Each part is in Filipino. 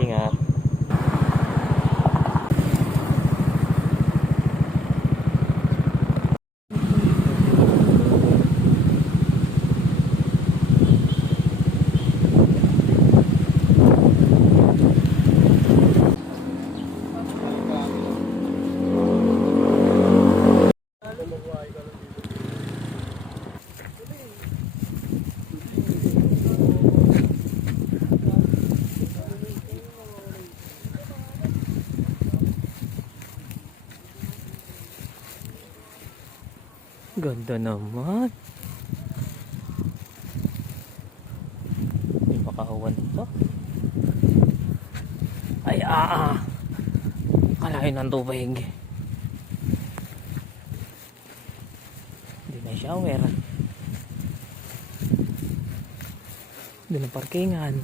Ingat. Ganda naman. Hindi makahawan ito. Ay, kalahin ng tubig. Hindi na shower. Hindi na parkingan.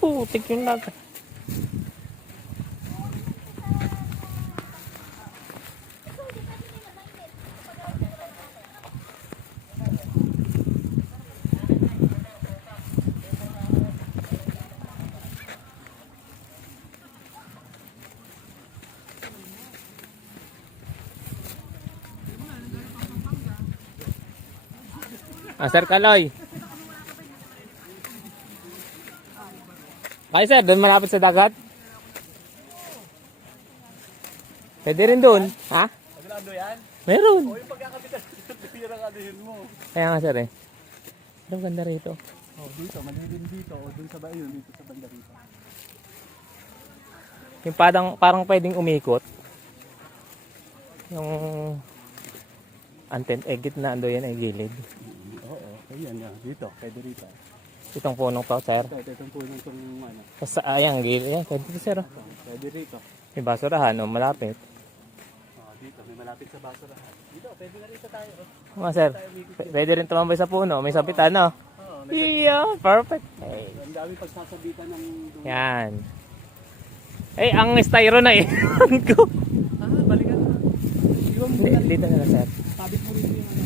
Putik yung dagat. Sir Kaloy. Kaya sir, doon malapit sa dagat? Pwede rin doon. Ha? Pagkakado yan? Meron. O yung pagkakapitan yung nakaduhin mo. Kaya nga sir eh. Ang ganda rito. O dito, malilim dito. O dun sa bayo, dito sa banda rito. Yung parang pwedeng umikot. Yung anten exit na ando yan ay gilid. Oo, ayan yan. Dito, pwede rito. Itong punong to, sir. Itong punong itong ano. Sa ayan, gilid. Ayan, pwede dito, sir. Pwede rito. May basurahan, no? Malapit. O dito, may malapit sa basurahan. Dito, pwede na rito tayo. Mga sir, pwede rin tumambay sa puno. May sapitan, no? Oo, Yeah, perfect. Hey. ang dami pagsasabitan ng... Yan. Eh, ang styro na eh. balikan mo. Iwan mo Hindi, dito na lang, sir. Sabit mo rin yung ano.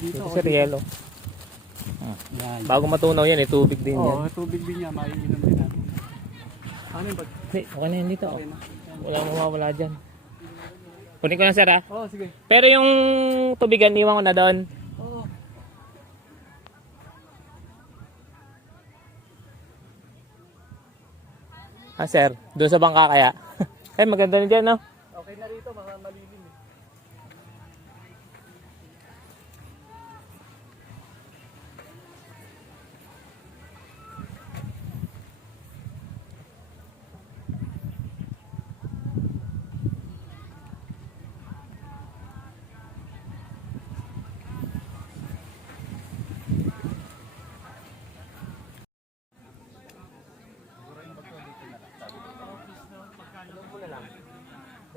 Dito, Dito, sir, yellow. Yan. Bago matunaw yan, eh, tubig din yan. Oo, tubig din niya, maiinom din natin. Ano yung bag? Hindi, okay na yan dito. Okay na. Wala mawawala dyan. Kunin ko lang, sir, ha? Oo, sige. Pero yung tubigan, iwan ko na doon. Oo. Sir, doon sa bangka kaya. Ay, maganda na dyan, no? Okay na rito, malilim eh.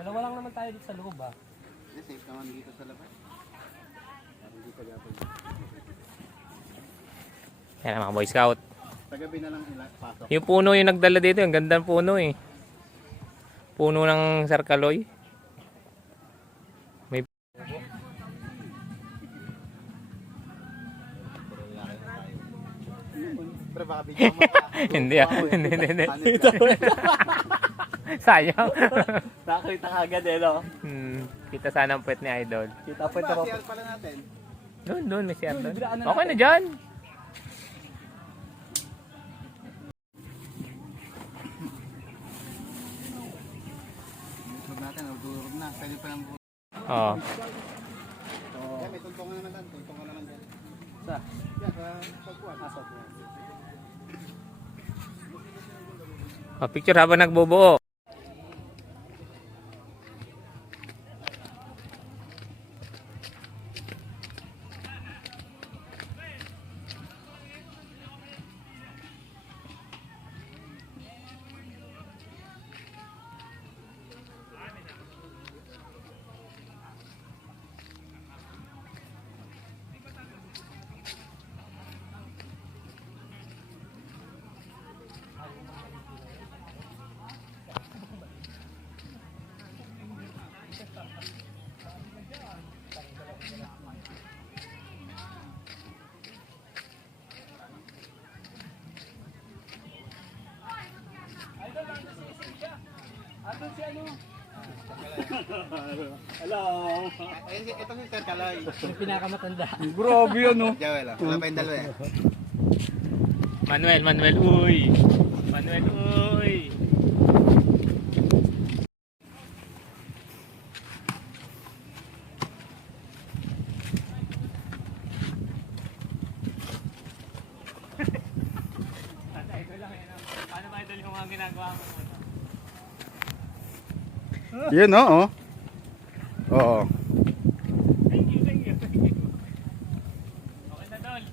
Dalawa lang naman tayo dito sa loob, ah. Safe naman dito sa labas. Hindi pa gapon. Yan ang mga Boy Scout. Sa gabi na lang pasok. Yung puno yung nagdala dito, yung gandang puno eh. Puno ng sarkaloy. May Pre, baka bigyan mo pa. hindi ah. Hindi. Sayang. Nakakita ka agad eh, no? Kita sana ang puwet ni Idol. Kita po ito. CR pala natin. Doon, may share doon. Biglaan na Okay na natin. dyan. Huwag natin, durog na. Pwede pa lang. Oo. Yan, may tuntong ka naman dyan. Tuntong ka naman dyan. Sa? Yan, pagkuhan. Pagkuhan. Picture habang nagbubuo. Hello. Ito si Sir Kaloy. Yung pinakamatanda. Grabe yan, no? Joel, wala pa yung dalawa eh. Manuel, Manuel, uy! Manuel, uy! Paano ba idol yung mga ginagawa mo? Yun, oo. Oo. Thank you, thank you, thank you. Okay na, Dol.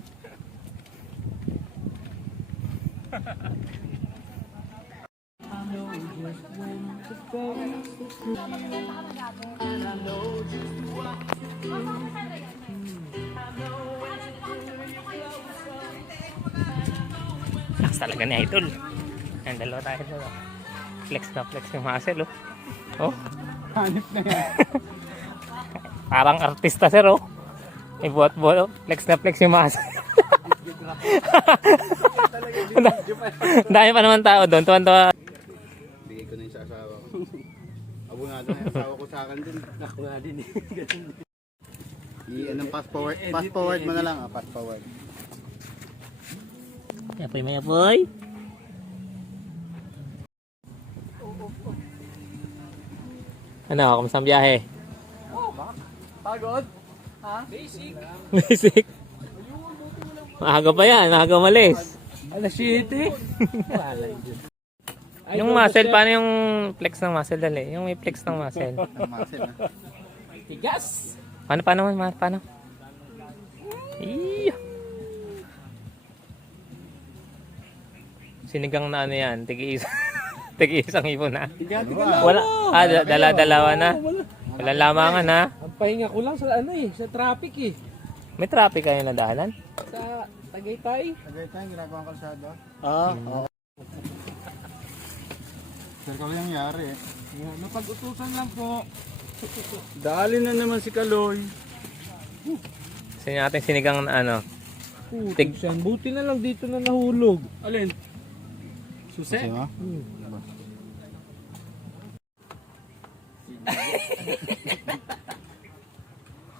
Lakas talaga ni Idol. Ang dalawa tayo dalawa. Flex na flex yung muscle, oh. Oh. Hanip na yan. Parang artista, sir, oh. May buhat-buhat, oh. Flex na flex yung muscle. Dami pa naman tao doon. Tuwan-tuwa. Bigay ko na yung sa asawa ko. Abunado na yung asawa ko sa akin din. Ako nga din eh. Anong fast forward? Fast forward mo na lang. Fast forward. Yapoy, may yapoy. Ano, kamusta ang biyahe? Pagod? Ha? Basic. Basic. Maaga pa yan, maaga malis. Alas 7. Wala yun. Yung muscle, paano yung flex ng muscle dali? Yung may flex ng muscle. Ang masin ha. Tigas. Paano? Iya. Sinigang na ano yan, tigi-isang ibon na. Tigati ka Wala. lang. Wala, dala-dalawa na. Wala lamangan ha. Ang pahinga ko lang sa ano eh, sa traffic eh. May traffic kayo na dahalan? Sa Tagaytay. Tagay tayo, ginagawa ang kalsada. Oo. Sir Kaloy yung yari eh. Napag-utusan lang po. Dali na naman si Kaloy. Kasi yung ating sinigang na ano. Tig- Tigsan. Buti na lang dito na nahulog. Alin? Kasi Susi? mo?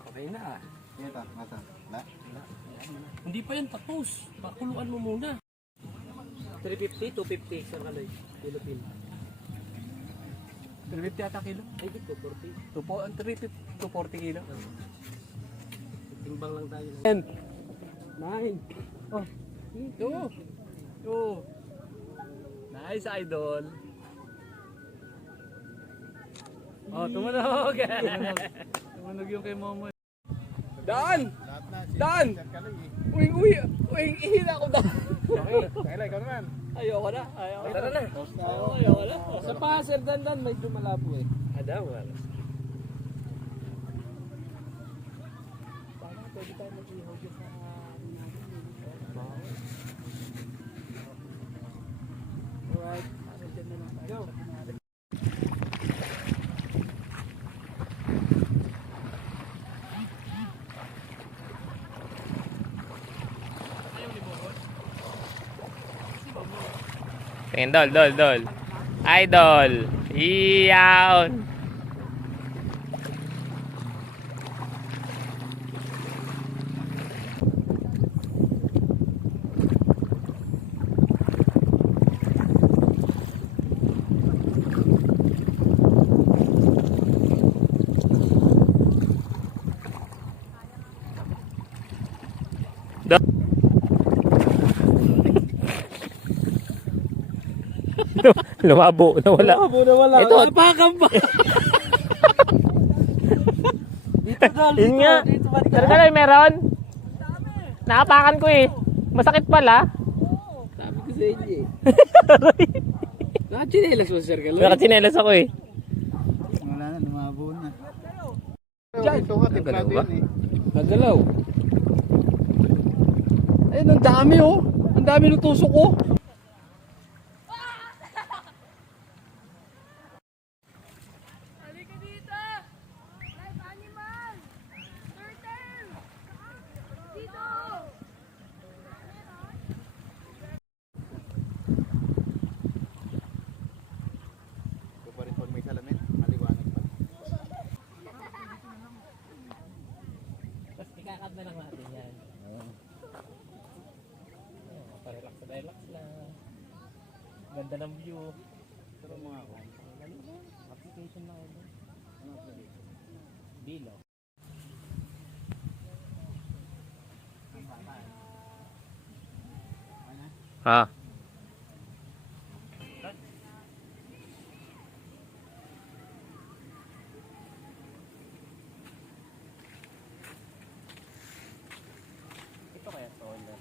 Okay na ah. Ito, nasa. Na? Hindi pa yan tapos. Pakuluan mo muna. 350, 250 sa kalay. Kilo pin. 350 ata kilo? Ay, 240. 240 kilo. Timbang lang tayo. 10. 9. Oh. 2. Nice, idol. Oh, tumunog. Tumunog yung kay Momo. Dan! Lahat na. Dan! Sir Kaloy eh. Uwing, ihina ko Dan. Okay, Kaloy, ikaw naman. Ayoko na. Tara na. Tapos na. Ayoko na. Sa pa, Sir Dan, medyo malabo eh. Ada, wala. Baka pwede tayo mag-ihog yung alright. Dyan na lang tayo. Tingin, Dol. Idol. Iyaw. Lumabo, nawala. Ito. Napakan ba? Dito dal, Yun nga. dito ba? Sir Kaloy, meron? Nakapakan ko eh. Masakit pala. Sabi ko sa inyo eh. Nakachinelas mo, Sir Kaloy? Nakatsinelas ako eh. Wala na, lumabo na. Diyan. Ito ka, templado ba? yun eh. Nagalaw. Ayun, ang dami oh. Ang dami ng tusok oh. Halika dito! Live animal! Turtle! Dito! Ito pa rin pag may salamin, maliwanag pa. Ganda ng view. Pero mga ako. Application lang ito. Bilo. Ha? Ito kaya solar.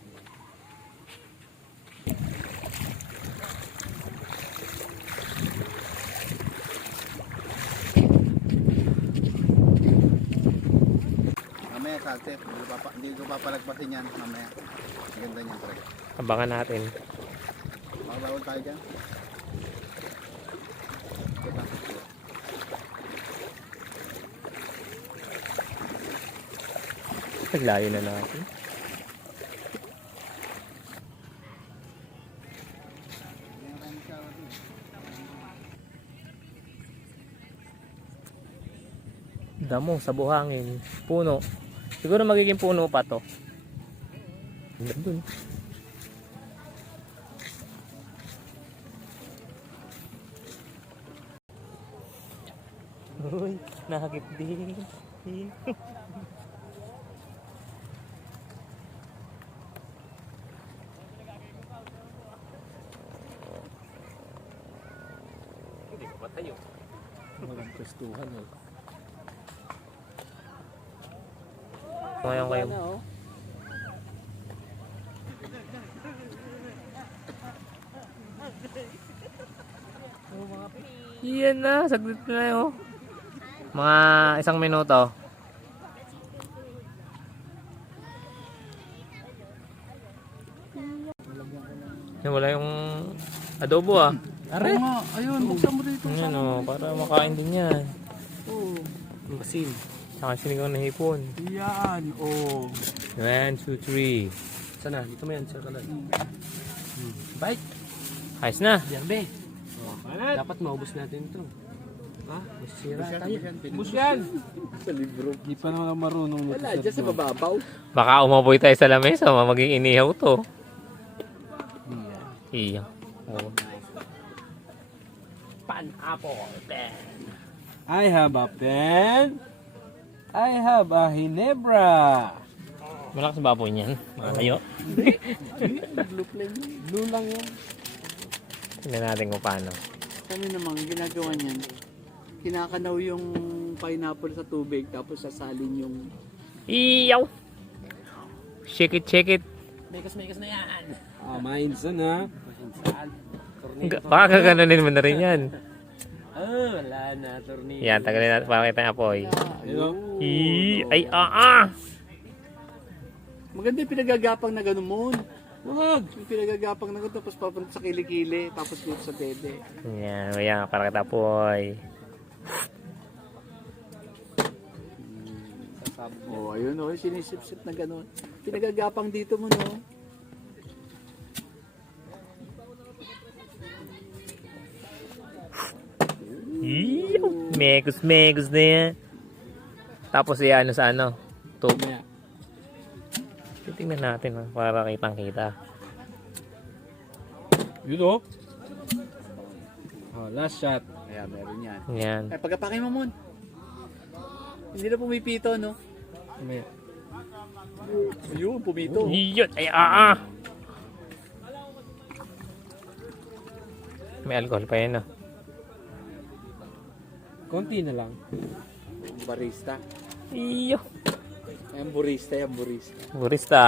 Mamaya sunset. Hindi ko papalagpasin yan. Mamaya. Ang ganda niyan, pre. Abangan natin. Bawal tayo dyan. Diba? Naglayo na natin. Hindi na tayo mag-shower dun. Damo sa buhangin. Puno. Siguro magiging puno pa to. Doon. Uy, nakakit din. Hindi ko patayo. Walang pwestuhan eh. Ngayon kayo. oh. Yan na, saglit na yun. Mga 1 minuto. Yan, wala yung adobo ah. Are? Ayun, buksan mo dito. Yan o, para makain din yan. Oh. Masin. Saka sinigang na hipon. Yan, oh. 1, 2, 3. Sana, dito mo yan, Sir Kalay. Bite. Ayos na. Biyerbe. Dapat maubos natin ito. Ha? Masira tayo. Bus yan! Sa libro. Di pa naman ako marunong nito. Wala, dyan sa bababaw. Baka umaboy tayo sa lamesa, magiging inihaw to. Iya. Oh. Pineapple pen. I have a pen. I have a Hinebra. Malakas baboy niyan. Malayo. Blue lang yun. Blue lang yun. Tingnan natin kung paano. Kami naman, ginagawa niyan, kinakanaw yung pineapple sa tubig, tapos sasalin yung... Iyaw! Shake it. Megas na yan. Ah, minsan ha. Saan? Baka gaganunin mo na rin yan. Wala na, tornillo. Yan, tagalin natin para kita yung apoy. Ayun. Ay, ah! Maganda yung pinagagapang na gano'n mo. Wag! Yung pinagagapang na gano'n, tapos papunta sa kilikili, tapos dito sa dede. Yan, para kita apoy. Oh, ayun o, sinisip-sip na gano'n. Pinagagapang dito mo, no? Iyaw! Megus na yan. Tapos ano sa ano? Tube. Titingnan natin para kitang-kita. Yun o. Oh, last shot. Ayan, meron yan. Yan. Ay, pagkapakin mo mun. Hindi na pumipito, no? May. Ayun, pumito. Iyot! Ay, ah! May alcohol pa yan, no? Konti na lang. Barista. Iyo! Ayan, burista, yan, burista. Burista.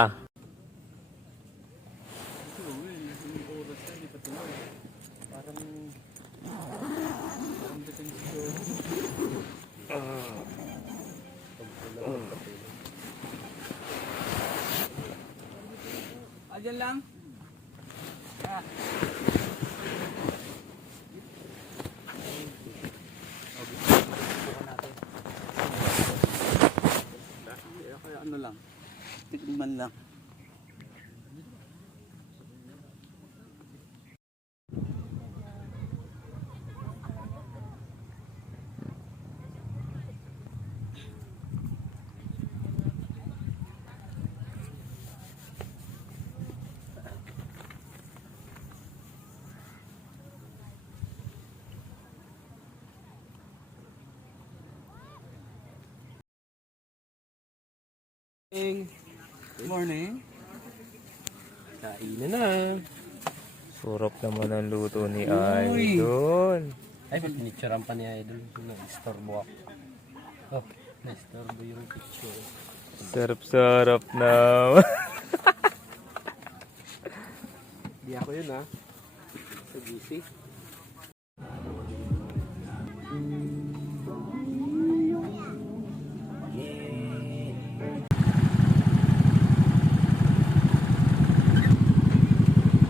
Ayan lang. Kaya ano lang. Tikman lang. Good morning. Kainan na. Surap naman ang luto ni Idol. Ay, ba't pinicturean pa ni Idol? Nag-istorbo ako. Oh, na-istorbo yung picture. Sarap-sarap na. Di ako yun ha. Sa GC.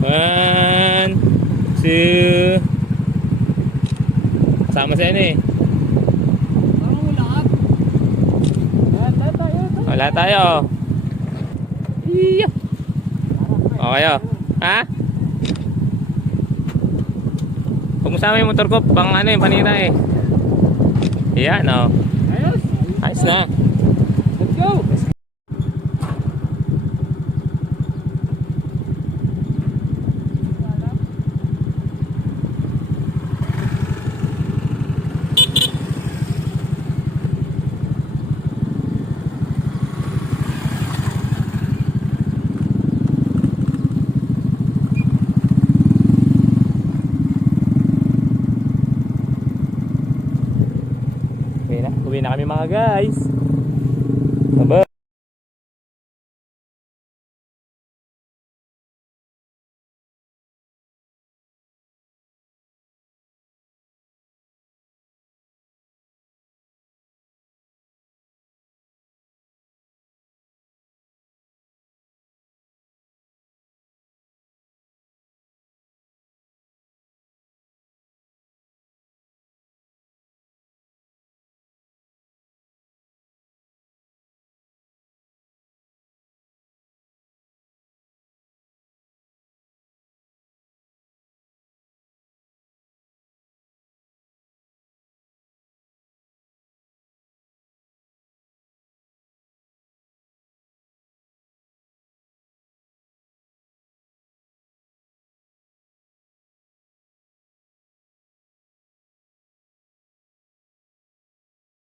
One, two. Sama sa ano eh. Wala tayo. Iya. Okay oh. Ha? Huwag mo sama yung motor ko. Pang ano yung panira eh. Yan oh. Ayos. Ayos na. Let's go. Uwi na kami mga guys. Bye.